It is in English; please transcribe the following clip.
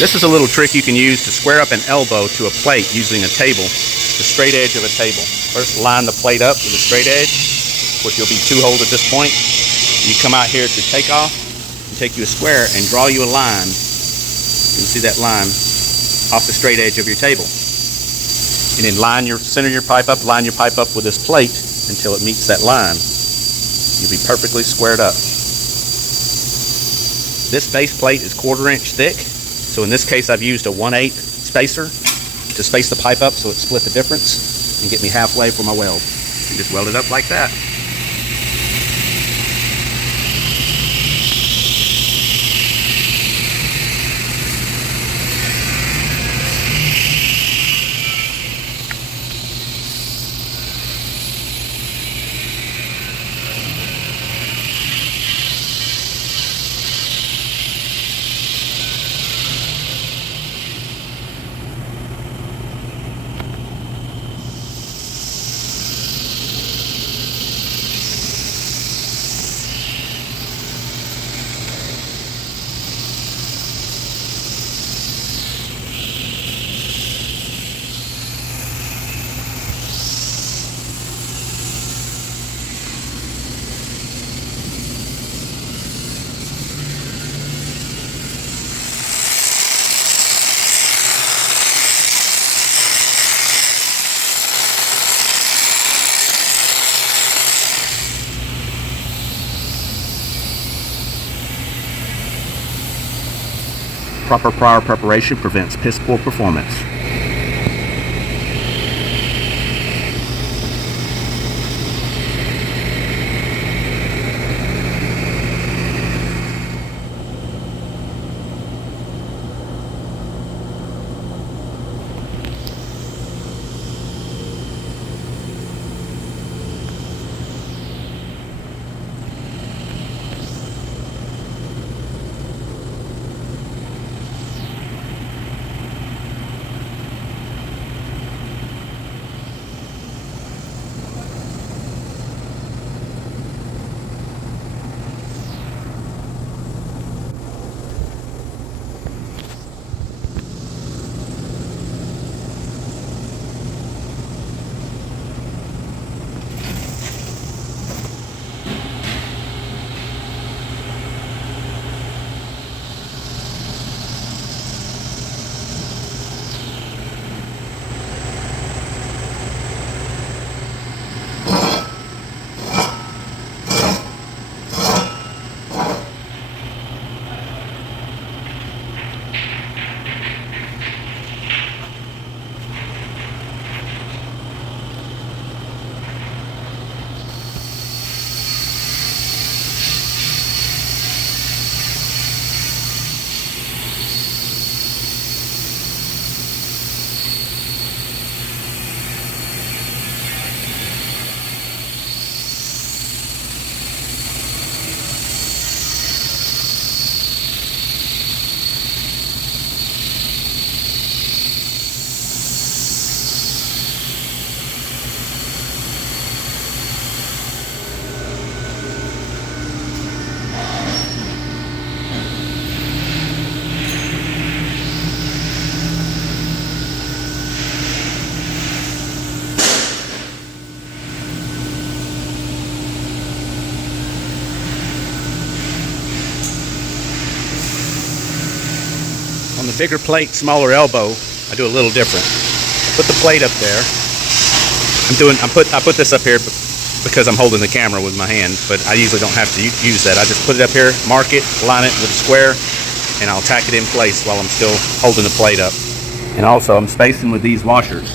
This is a little trick you can use to square up an elbow to a plate using a table, the straight edge of a table. First, line the plate up with a straight edge, which will be 2 holes at this point. You come out here to take off and take you a square and draw you a line. You can see that line off the straight edge of your table. And then center your pipe up, line your pipe up with this plate until it meets that line. You'll be perfectly squared up. This base plate is 1/4 inch thick. So in this case, I've used a 1/8 spacer to space the pipe up so it split the difference and get me halfway for my weld. And just weld it up like that. Proper prior preparation prevents piss poor performance. On the bigger plate, smaller elbow, I do a little different. I put the plate up there. I put this up here because I'm holding the camera with my hand, but I usually don't have to use that. I just put it up here, mark it, line it with a square, and I'll tack it in place while I'm still holding the plate up. And also, I'm spacing with these washers.